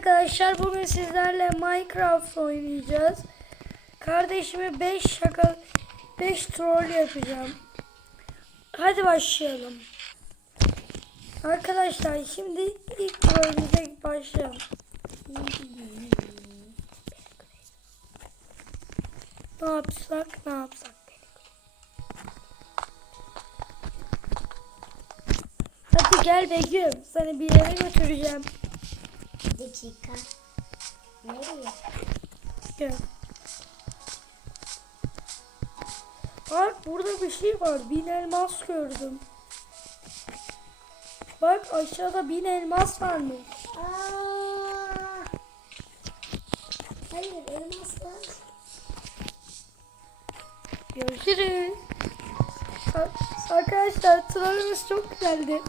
arkadaşlar bugün sizlerle Minecraft oynayacağız. Kardeşime 5 şaka 5 troll yapacağım. Hadi başlayalım. Arkadaşlar şimdi ilk trollümüze başlayalım. Ne yapsak ne yapsak. Hadi gel Begüm seni bir yere götüreceğim. Dakika. Nereye? Gel. Bak burada bir şey var. Bin elmas gördüm. Bak aşağıda bin elmas varmış. Aa! Hayır elmaslar. Görüşürüz. Ar- Arkadaşlar trollümüz çok güzeldi.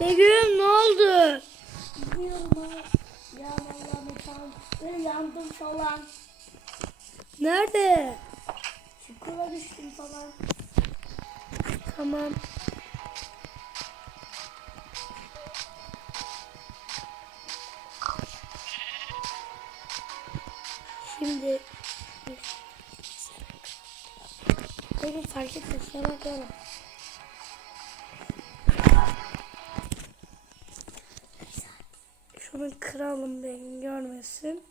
Begüm ne oldu? Biliyorum ha. Ya vallahi metan. Yandım falan. Nerede? Çukura düştüm falan. Tamam. Şimdi Benim fark etmez. Yana. Kıralım beni görmesin.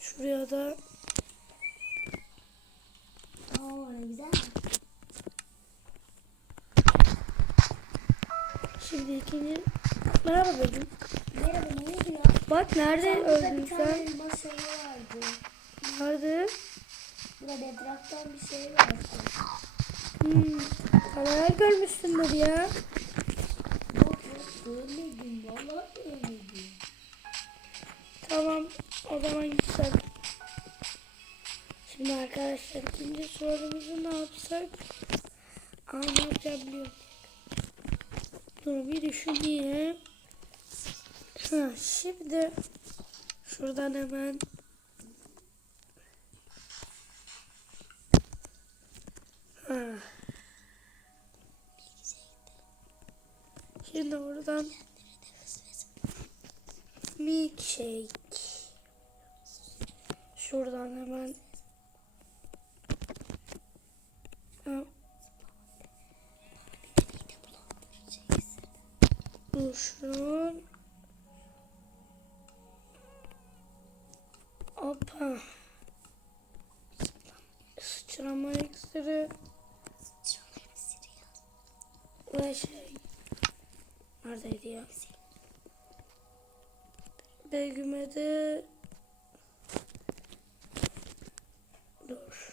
Şuraya da Oo ne güzel. şimdi ikinci Merhaba dedim. Merhaba ne oluyor? Bak nerede Burada öldün bir tane sen? şeyi vardı. Nerede? Burada bedraktan bir şey vardı. Hmm. Hayal görmüşsündür ya. Tamam. O zaman gitsek. Şimdi arkadaşlar ikinci sorumuzu ne yapsak? Aa. Dur bir düşüneyim. Ha, şimdi şuradan hemen ha. Şimdi buradan milkshake. Şuradan hemen Ha. Dursun. Hoppa. Sıçrama iksiri ve şey. Neredeydi ya? Begüm'e de Dur.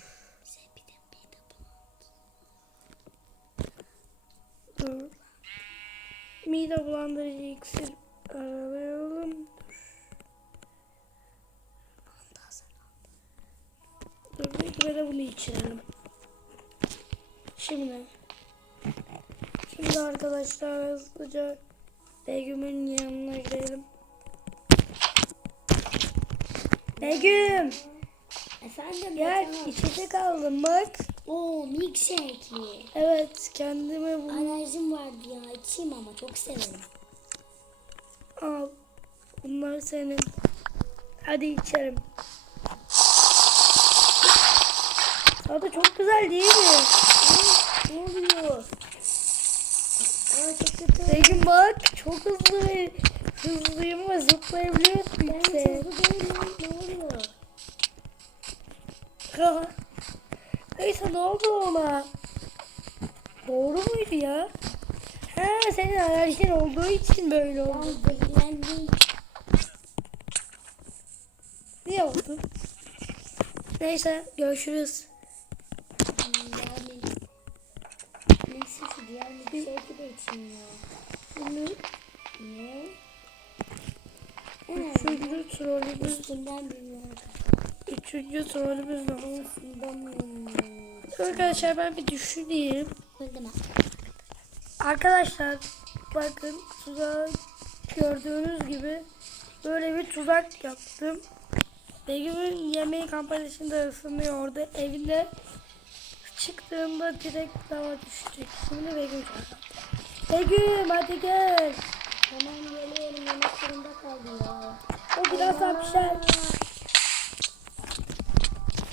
Dur. Mide bulandırıcı iksir arayalım. Dur. Dur Begüm'e de bunu içirelim. Şimdi. Şimdi arkadaşlar hızlıca Begüm'ün yanına gidelim. Begüm Efendim gel metan. içecek aldım bak. Oo milkshake. Evet kendime bunu Alerjim vardı ya içeyim ama çok severim. al. Bunlar senin. Hadi içerim. Tadı çok güzel değil mi? Ne oluyor? Aa çok kötü. Begüm bak çok hızlı ve hızlıyım ve zıplayabiliyorum Ben hızlı değilim. Ne oluyor? Neyse ne oldu ona? Doğru muydu ya? Ha senin alerjin olduğu için böyle Ben oldu. zehirlendim. Niye oldu? Neyse görüşürüz. Yani. Neyse şu diğer de içeyim ya. Şimdi Ne? He. Üçüncü trollümüz, Üstünden bilmiyorum. üçüncü trollümüz ne? Üstünden bilmiyorum. Arkadaşlar ben bir düşüneyim. Arkadaşlar bakın tuzak gördüğünüz gibi böyle bir tuzak yaptım. Begüm'ün yemeği kampanyasında ısınıyordu. Evinde çıktığında direkt lava düşecek. Şimdi Begüm çağırdı. Begüm hadi gel. Hemen geliyorum yemek fırında kaldı ya. O biraz daha pişer.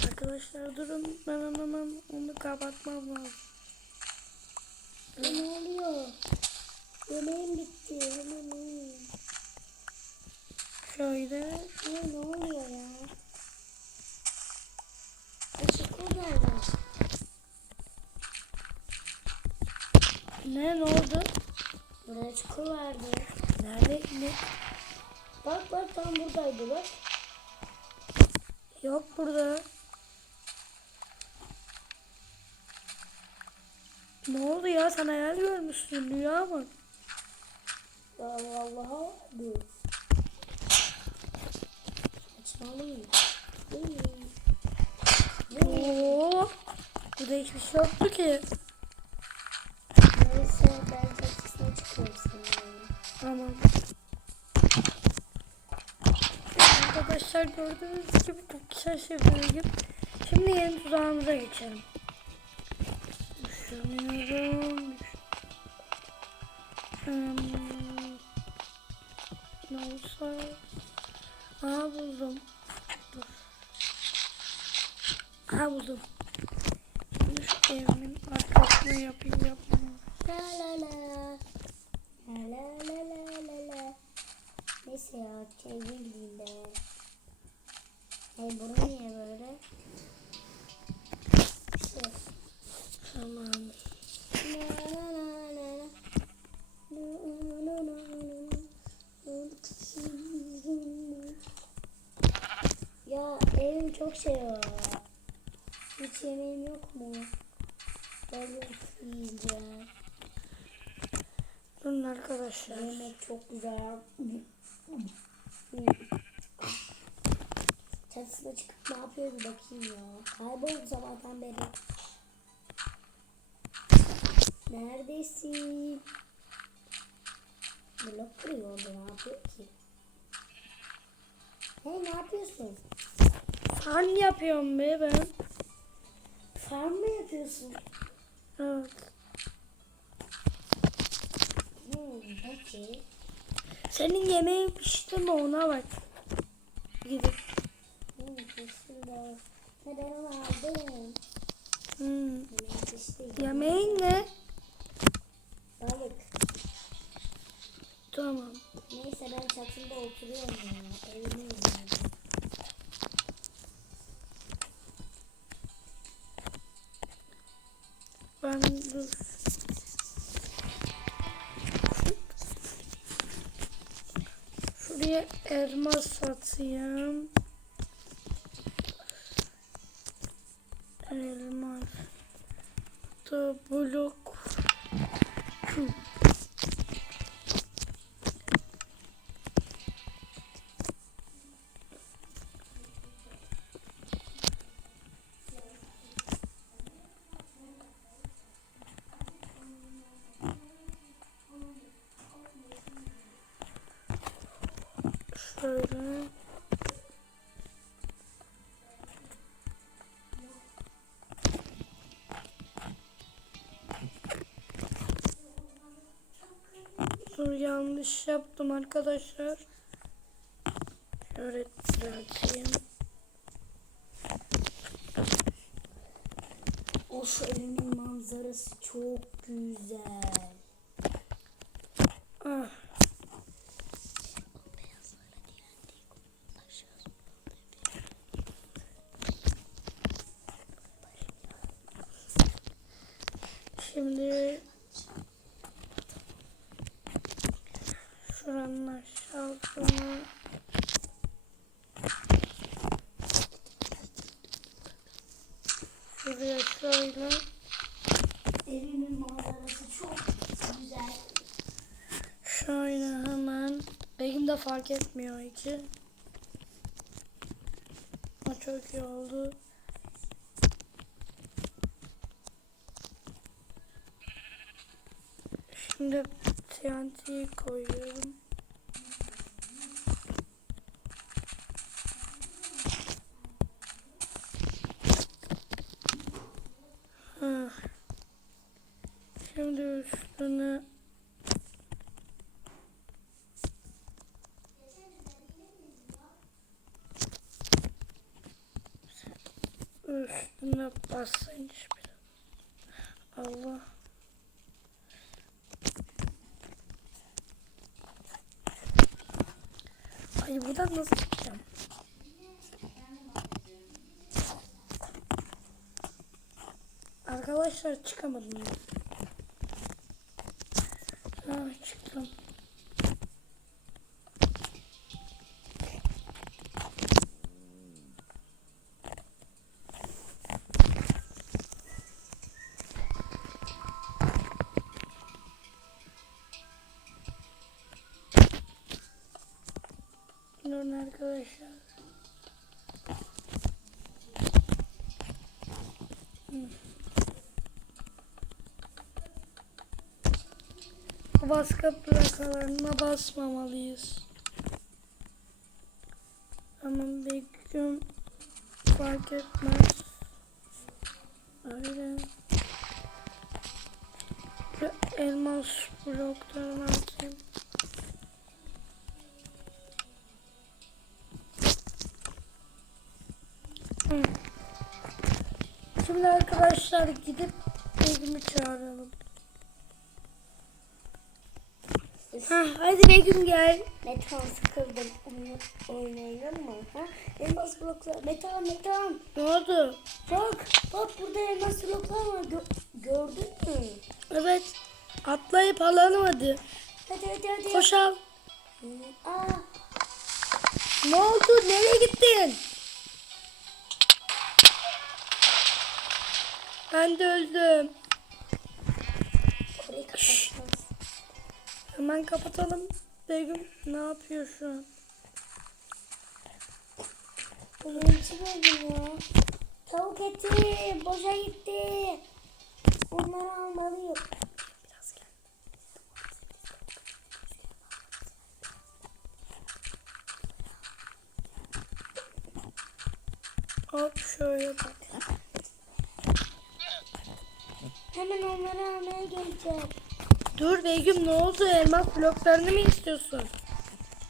Arkadaşlar durun ben hemen onu kapatmam lazım. E, ne oluyor? Yemeğim bitti. Hemen yiyeyim. Şöyle. Ay, ne oluyor ya? Işık nerede? Ne ne oldu? Buraya çukur vardı. Nerede? Ne? Bak bak tam buradaydı bak. Yok burada. Ne oldu ya? Sen hayal görmüşsün rüya mı? Allah Allah. Dur. Açmalıyım. İyi. Oo. Burada hiçbir şey yoktu ki. Arkadaşlar gördüğünüz gibi çok şaşırdım. Şimdi yeni tuzağımıza geçelim. Düşünüyorum. Hmm, ne olsa... Aha buldum. Dur. Aha buldum. Şimdi şu evimin arkasına yapayım yapayım. La la la. La la la la la la. Neyse ya keyfe Hey burun niye böyle? Şey. Tamam. Ya evim çok şey var. Hiç yemeğim yok mu? Böyle yiyeceğim. Durun arkadaşlar. Yemek çok güzel. Çatısına çıkıp ne yapıyor bir bakayım ya. Kayboldu sabahtan beri. Neredesin? Blok kırıyor orada ne yapıyor ki? Hey ne yapıyorsun? Fan yapıyorum be ben. Farm mı yapıyorsun? Evet. Hmm, peki. Senin yemeğin pişti mi ona bak. Gidip. Hmm. Yemeğin ne? Balık. Tamam. Neyse ben çatımda oturuyorum Da Dur yanlış yaptım arkadaşlar. Şöyle düzelteyim. Of evimin manzarası çok güzel. Ah. Şimdi şuranın aşağısına şuraya şöyle Evimin manzarası çok güzel. şöyle hemen Begüm de fark etmiyor hiç. O çok iyi oldu. Şimdi TNT'yi koyuyorum. Hı. Şimdi üstüne üstüne basınç Buradan nasıl çıkacağım? Arkadaşlar çıkamadım. ben. Ha çıktım. Durun arkadaşlar. Baskı plakalarına basmamalıyız. Ama bir gün fark etmez. Öyle. Elmas bloklarını atayım. Şimdi arkadaşlar gidip Begüm'ü çağıralım. Ha, hadi Begüm gel. Metan sıkıldım. Oynayalım mı? Ha? Elmas bloklar. Metan Metan. Ne oldu? Bak bak burada elmas bloklar var. Gö- gördün mü? Evet. Atlayıp alalım hadi. Hadi hadi hadi. Aa, Ne oldu? Nereye gittin? Ben de öldüm. Hemen kapatalım. Begüm ne yapıyor şu an? Bunun için öldüm ya. Tavuk eti boşa gitti. Onları almalıyım. Hop şöyle bak. Hemen onları almaya geleceğim. Dur Begüm ne oldu? Elmas bloklarını mı istiyorsun?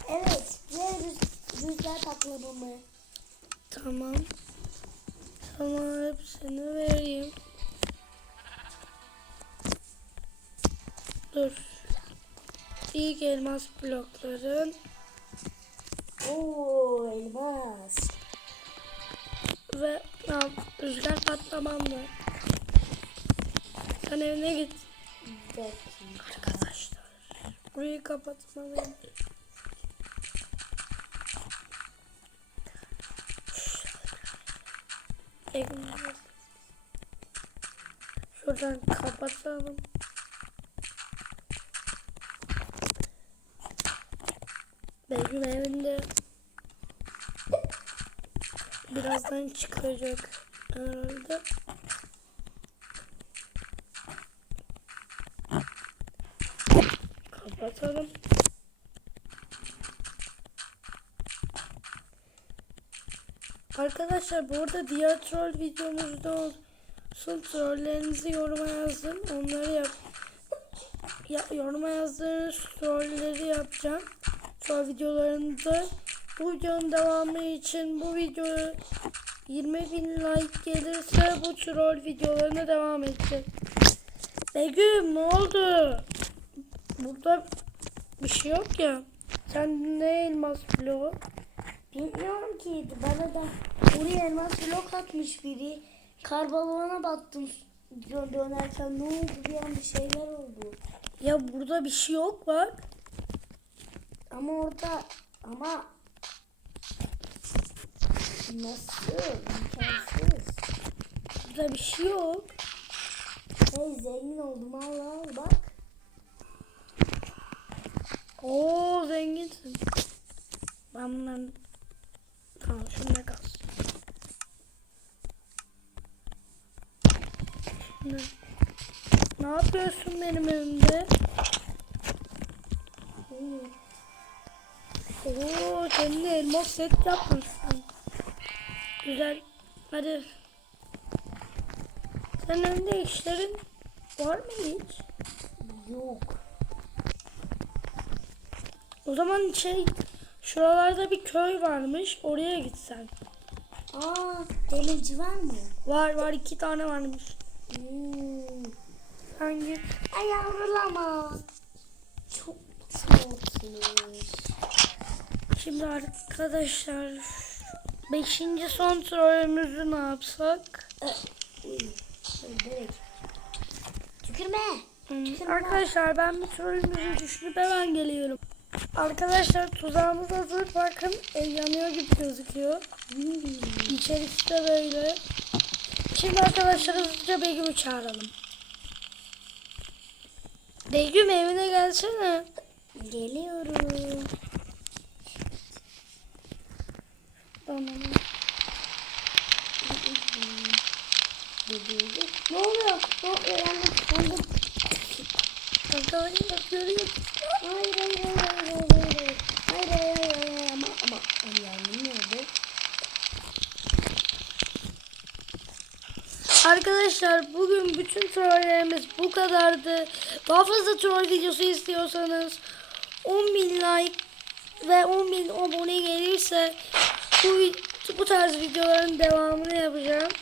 Evet ve rüz- rüzgar patlamamı. Tamam. Sana hepsini vereyim. Dur. İlk elmas blokların Oo elmas. ve tamam, rüzgar patlamam var. Sen evine git. Arkadaşlar. Burayı kapatmalıyım. Şuradan kapatalım. Begüm evinde birazdan çıkacak herhalde. Kapatalım. Arkadaşlar bu arada diğer troll videomuzda olsun trollerinizi yoruma yazın. Onları yap. Ya, yoruma yazdığınız trolleri yapacağım. Troll videolarında. Bu videonun devamı için bu video 20 bin like gelirse bu troll videolarına devam edecek. Begüm ne oldu? Burada bir şey yok ya. Sen ne elmas bloğu? Bilmiyorum ki bana da oraya elmas blok atmış biri. Kar balığına battım dö- dönerken ne oldu bir an bir şeyler oldu. Ya burada bir şey yok bak. Ama orada ama nasıl imkansız. Burada bir şey yok. Hey zengin oldum Allah al bak. Oo zenginsin. Ben bunların... Tamam şunda kalsın. Şimdi... Ne yapıyorsun benim evimde? Oo sen de elmas set yapmışsın. Güzel. Hadi. Senin önünde işlerin Var mı hiç? Yok. O zaman şey şuralarda bir köy varmış. Oraya gitsen. Aa demirci var mı? Var var iki tane varmış. Hmm. Sen git. Ay yavrulama. Çok soğukmuş. Şimdi arkadaşlar beşinci son trollümüzü ne yapsak? Tükürme. Tükürme. Arkadaşlar ben bir trollümüzü düşünüp hemen geliyorum. Arkadaşlar tuzağımız hazır. Bakın e, yanıyor gibi gözüküyor. Hmm. İçerisi de böyle. Şimdi arkadaşlar hızlıca Begüm'ü çağıralım. Begüm evine gelsene. Geliyorum. Tamam. Ne oluyor? Ne oluyor? Arkadaşlar görüyor. Hayır hayır hayır hayır. Hayır hayır hayır hayır ama ama ama yandım nerede? Arkadaşlar bugün bütün trollerimiz bu kadardı. Daha fazla troll videosu istiyorsanız 10 bin like ve 10 bin abone gelirse bu, bu tarz videoların devamını yapacağım.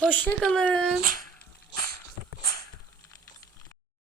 Hoşçakalın.